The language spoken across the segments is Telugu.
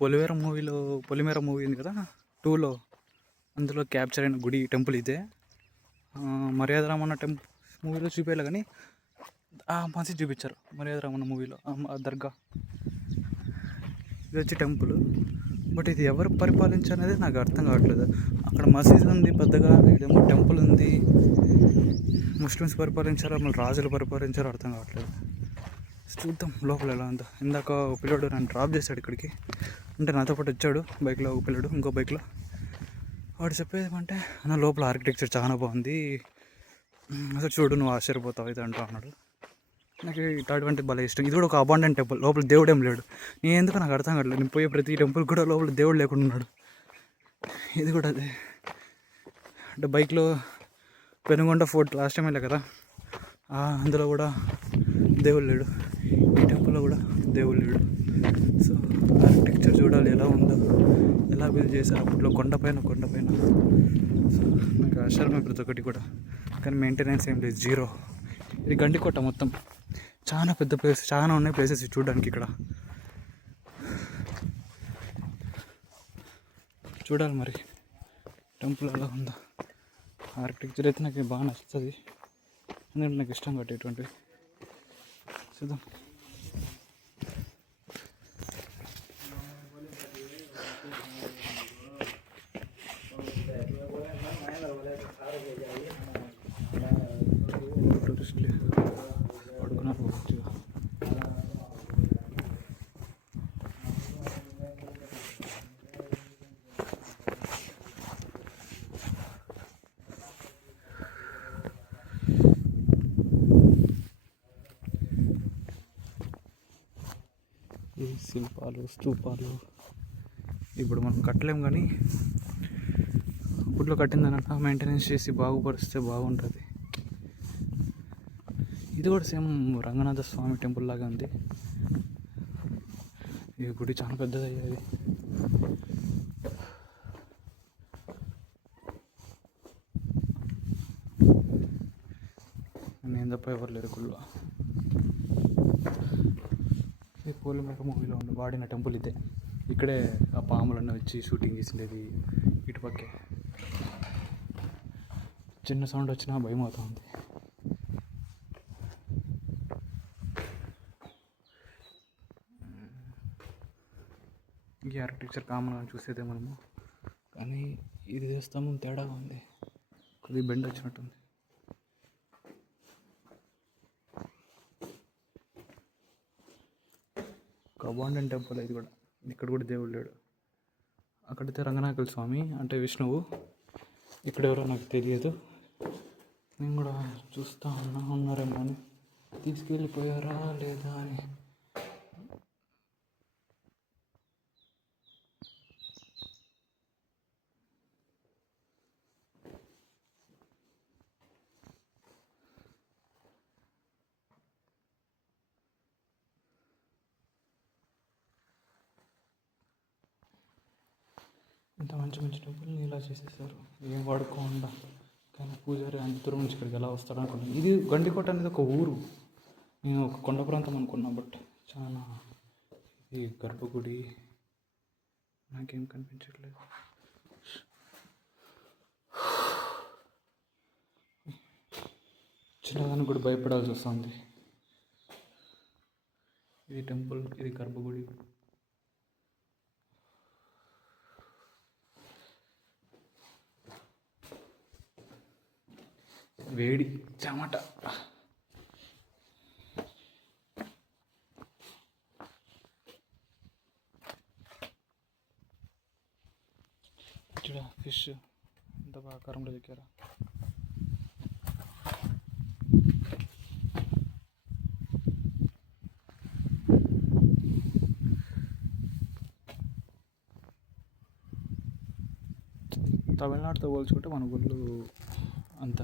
పొలిమేర మూవీ ఉంది కదా, 2లో అందులో క్యాప్చర్ అయిన గుడి టెంపుల్ ఇదే. మర్యాద రామన్న మూవీలో చూపించాలి కానీ మసీద్ చూపించారు మర్యాద రామన్న మూవీలో, ఆ దర్గా. ఇది వచ్చి టెంపుల్, బట్ ఇది ఎవరు పరిపాలించారనేది నాకు అర్థం కావట్లేదు. అక్కడ మసీద్ ఉంది పెద్దగా, ఇదేమో టెంపుల్ ఉంది. ముస్లిమ్స్ పరిపాలించారో మళ్ళీ రాజులు పరిపాలించారో అర్థం కావట్లేదు. చూద్దాం లోపల ఎలా ఉందో. ఇందాక ఒక పిల్లడు నన్ను డ్రాప్ చేశాడు ఇక్కడికి, అంటే నాతో పాటు వచ్చాడు బైక్లో. ఒక పిల్లడు ఇంకో బైక్లో. వాడు చెప్పేది ఏమంటే, నా లోపల ఆర్కిటెక్చర్ చాలా బాగుంది, అసలు చూడు నువ్వు ఆశ్చర్యపోతావు ఇది అంటూ అన్నాడు. నాకు ఇటువంటి భలే ఇష్టం. ఇది కూడా ఒక అబాండెంట్ టెంపుల్, లోపల దేవుడు ఏం లేడు. నేను ఎందుకు నాకు అర్థం కావట్లేదు. నేను పోయే ప్రతి టెంపుల్ కూడా లోపల దేవుడు లేకుండా ఉన్నాడు. ఇది కూడా అదే. అంటే బైక్లో పెనుగొండ ఫోర్ట్ లాస్ట్ టైం వెళ్ళా కదా, అందులో కూడా దేవుడు లేడు. ఈ టెంపుల్లో కూడా దేవుడు లేడు. సో ఆర్కిటెక్చర్ చూడాలి ఎలా ఉందో, ఎలా బిల్డ్ చేశారు అప్పట్లో కొండపైన. సో నాకు ఆశ్చర్యమే ప్రతి ఒక్కటి కూడా, కానీ మెయింటెనెన్స్ ఏం లేదు, జీరో. ఇది గండికోట మొత్తం, చాలా పెద్ద ప్లేస్, చాలా ఉన్నాయి ప్లేసెస్ చూడడానికి ఇక్కడ. చూడాలి మరి టెంపుల్ ఎలా ఉందో. ఆర్కిటెక్చర్ అయితే నాకు బాగా నచ్చుతుంది, ఎందుకంటే నాకు ఇష్టం కాబట్టి ఇటువంటివి. చూద్దాం. పడుకున్నారు మంచిగా. ఈ శిల్పాలు, స్తూపాలు ఇప్పుడు మనం కట్టలేము, కానీ అప్పట్లో కట్టిందనట మెయింటెనెన్స్ చేసి బాగుపరిస్తే బాగుంటుంది. ఇది కూడా సేమ్ రంగనాథ స్వామి టెంపుల్ లాగా ఉంది. ఈ గుడి చాలా పెద్దది అయ్యేది. నేను తప్ప ఎవరు లేరు గుళ్ళో. ఈ పొలిమేర మూవీలో వాడిన టెంపుల్ ఇదే. ఇక్కడే ఆ పాములన్నీ వచ్చి షూటింగ్ చేసిండేది. ఇటుపక్కే చిన్న సౌండ్ వచ్చినా భయం అవుతుంది. ఈ ఆర్కిటెక్చర్ కామన్గా చూసేదే మనము, కానీ ఇది స్తంభం తేడాగా ఉంది, కొద్దిగా బెండ్ వచ్చినట్టుంది. ఒక అబాండెంట్ టెంపుల్ ఇది కూడా. ఇక్కడ కూడా దేవుడు లేడు. అక్కడైతే రంగనాయకుల స్వామి అంటే విష్ణువు, ఇక్కడ ఎవరో నాకు తెలియదు. నేను కూడా చూస్తూ ఉన్నారేమో అని, తీసుకెళ్ళిపోయారా లేదా అని. ఇంత మంచి టెంపుల్ని ఇలా చేసేసారు, ఏం వాడుకోకుండా. కానీ పూజారి అంత దూరం నుంచి ఇక్కడికి ఎలా వస్తాడు అనుకున్నాను. ఇది గండికోట అనేది ఒక ఊరు, నేను ఒక కొండ ప్రాంతం అనుకున్నా. బట్ చాలా ఇది గర్భగుడి, నాకేం కనిపించట్లేదు. చిన్నదానికి కూడా భయపడాల్సి వస్తుంది. ఇది టెంపుల్, ఇది గర్భగుడి. వేడి చెమట. చూడ ఫిష్ ఎంత బాగా ఆకారంలో చెక్కారా. తమిళనాడుతో పోల్చుకుంటే మన గుళ్ళు అంత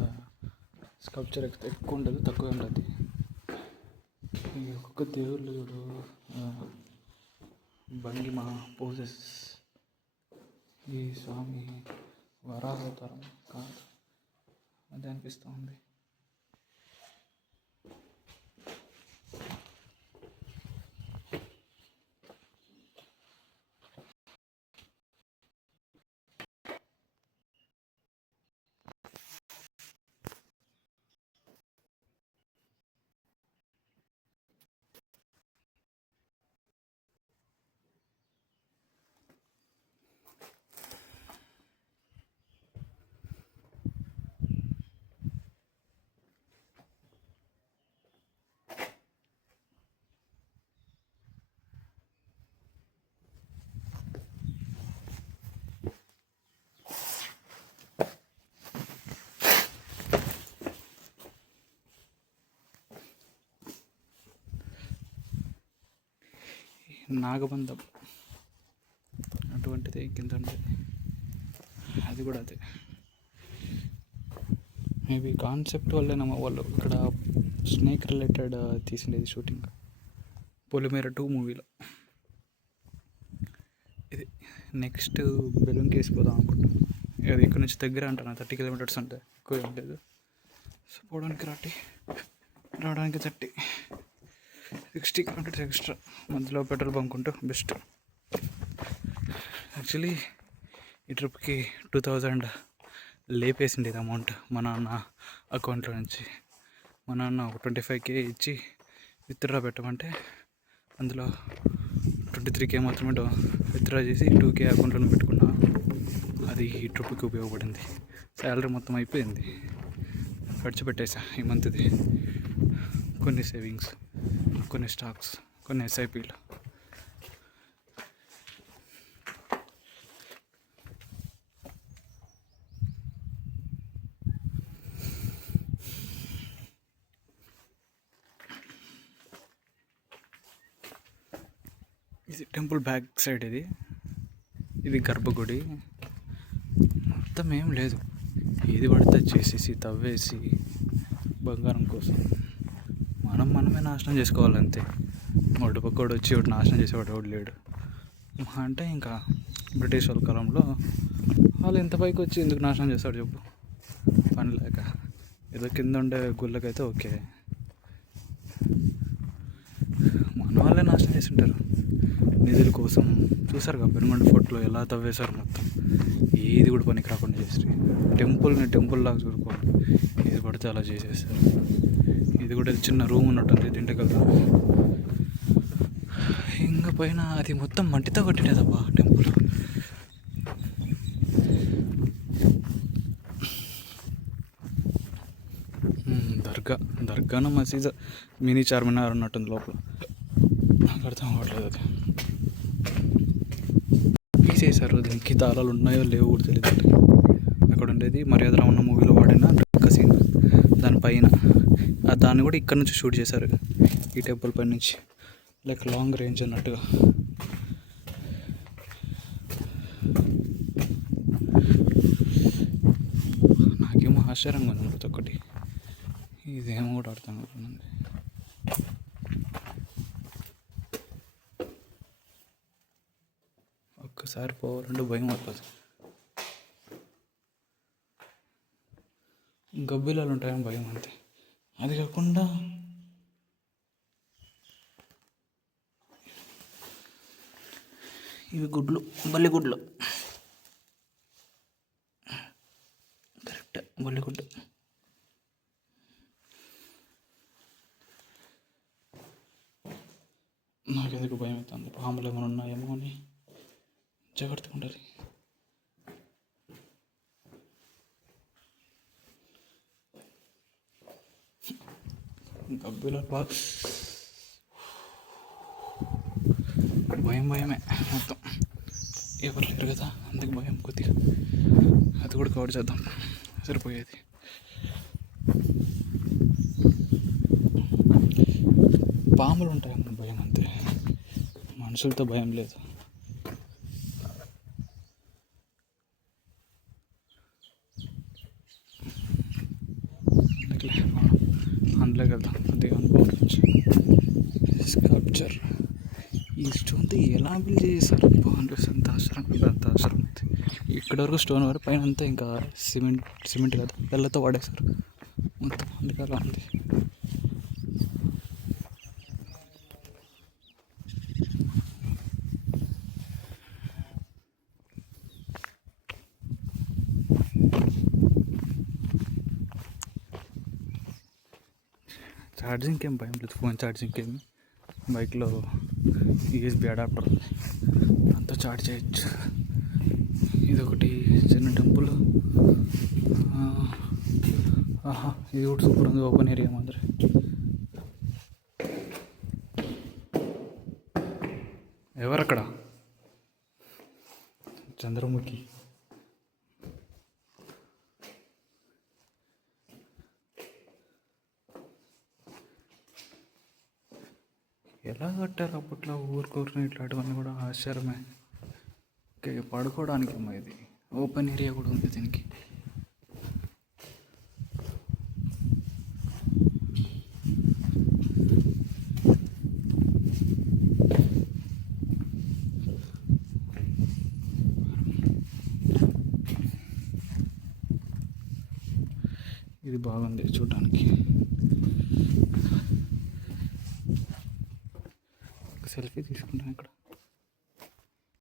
స్కల్ప్చర్ ఎక్కువ ఉండదు, తక్కువ ఉంటుంది. ఈ ఒక్కొక్క దేవుళ్ళు చూడు, భంగిమ, పోజెస్. ఈ స్వామి వరాహవతారం కాదు, అది అనిపిస్తూ ఉంది. నాగబంధం అటువంటిది కింద ఉంటుంది, అది కూడా అదే. మేబీ కాన్సెప్ట్ వల్లేనమ్మా వాళ్ళు ఇక్కడ స్నేక్ రిలేటెడ్ తీసిండేది షూటింగ్ పొలిమేర 2 మూవీలో. ఇది నెక్స్ట్ బెలూన్ కేవ్స్ పోదాం అనుకుంటున్నాను. అది ఇక్కడ నుంచి దగ్గర అంటాను, 30 కిలోమీటర్స్ అంటే ఎక్కువ ఏం లేదు. సో పోవడానికి రావడానికి 60 కిలోమీటర్స్ ఎక్స్ట్రా, మధ్యలో పెట్రోల్ బంక్ ఉంటూ బెస్ట్. యాక్చువల్లీ ఈ ట్రిప్కి 2000 లేపేసిండేది అమౌంట్ మా నాన్న అకౌంట్లో నుంచి. మా నాన్న ఒక 25K ఇచ్చి విత్డ్రా పెట్టమంటే అందులో 23K మాత్రమే విత్డ్రా చేసి 2K అకౌంట్లో పెట్టుకున్నా. అది ఈ ట్రిప్కి ఉపయోగపడింది. శాలరీ మొత్తం అయిపోయింది, ఖర్చు పెట్టేసా ఈ మంత్ది. కొన్ని సేవింగ్స్, కొన్ని స్టాక్స్, కొన్ని SIPలు. ఇది టెంపుల్ బ్యాక్ సైడ్, ఇది గర్భగుడి. మొత్తం ఏం లేదు, ఏది పడితే చేసేసి తవ్వేసి బంగారం కోసం మనమే నాశనం చేసుకోవాలంతే. ఒకటి పక్కోడు వచ్చి ఒకటి నాశనం చేసేవాడు ఎవడు లేడు. అంటే ఇంకా బ్రిటిష్ వాళ్ళ కాలంలో వాళ్ళు ఎంత పైకి వచ్చి ఎందుకు నాశనం చేస్తాడు చెప్పు, పని లేక. ఏదో కింద ఉండే గుళ్ళకైతే ఓకే, మన వాళ్ళే నాశనం చేసి ఉంటారు నిధుల కోసం. చూసారు కదా పెనుగొండ ఫోర్ట్లో ఎలా తవ్వేశారు, మొత్తం ఏది కూడా పనికి రాకుండా చేసి టెంపుల్ లాగా చూడుకోవాలి, ఏది పడితే అలా చేసేస్తారు. ఇది కూడా చిన్న రూమ్ ఉన్నట్టుంది తింటే కదా. ఇంకా పైన అది మొత్తం మట్టితో కట్టినదబ్బా టెంపుల్. దర్గాన మసీద్ మినీ చార్మినార్ ఉన్నట్టుంది లోపల, నాకు అర్థం అవ్వట్లేదు. అది తీసేశారు, దీనికి తాళాలు ఉన్నాయో లేవో కూడా తెలియదు. అక్కడ ఉండేది మర్యాద రామన్న మూవీలో వాడిన సీన్, దానిపైన దాన్ని కూడా ఇక్కడ నుంచి షూట్ చేశారు, ఈ టెంపుల్ పై నుంచి, లైక్ లాంగ్ రేంజ్ అన్నట్టుగా. నాకేమో ఆశ్చర్యంగా ఉంది ప్రతి ఒక్కటి, ఇదేమో కూడా అర్థం అవుతుంది. ఒక్కసారి పోవాలంటే భయం అవుతుంది. గబ్బిలాలు ఉంటాయని భయం అంతే. అది కాకుండా ఇవి గుడ్లు, బల్లిగుడ్లు, కరెక్ట్ బల్లిగుడ్డు. నాకెందుకు భయం అవుతుంది, పాములు ఏమైనా ఉన్నాయేమో అని జాగ్రత్తగా ఉండాలి. గబ్బిలాలు భయమే మొత్తం, ఎవరు లేరు కదా అందుకు భయం కొద్దిగా. అది కూడా కవర్ చేద్దాం సరిపోయేది. పాములు ఉంటాయన్న భయం అంతే, మనుషులతో భయం లేదు. అందులోకి వెళ్దాం కొద్దిగా అనుకోవచ్చు. స్కల్ప్చర్, ఈ స్టోన్తో ఎలా బిల్డ్ చేశారు అంత ఆశ్చర్యం ఉంది. ఇక్కడ వరకు స్టోన్ వరకు, పైన అంతా ఇంకా సిమెంట్ కదా పిల్లలతో వాడేశారు మొత్తం, అందుకే అలా ఉంది. ఛార్జింగ్కి ఏం భయం లేదు, ఫోన్ ఛార్జింగ్కి ఏమి. బైక్లో USB అడాప్టర్ ఉంది, అంతా ఛార్జ్ చేయొచ్చు. ఇదొకటి చిన్న టెంపుల్. ఇది కూడా సూపర్ ఉంది, ఓపెన్ ఏరియా మాదిరి. ఎవరక్కడ? చంద్రముఖి. ఎలా కట్టారు అప్పట్లో ఊరికూరిని ఇట్లాంటివన్నీ కూడా ఆశ్చర్యమే. ఓకే, పడుకోవడానికి అమ్మా ఇది ఓపెన్ ఏరియా కూడా ఉంది దీనికి. ఇది బాగుంది చూడడానికి. సెల్ఫీ తీసుకుంటాను ఇక్కడ.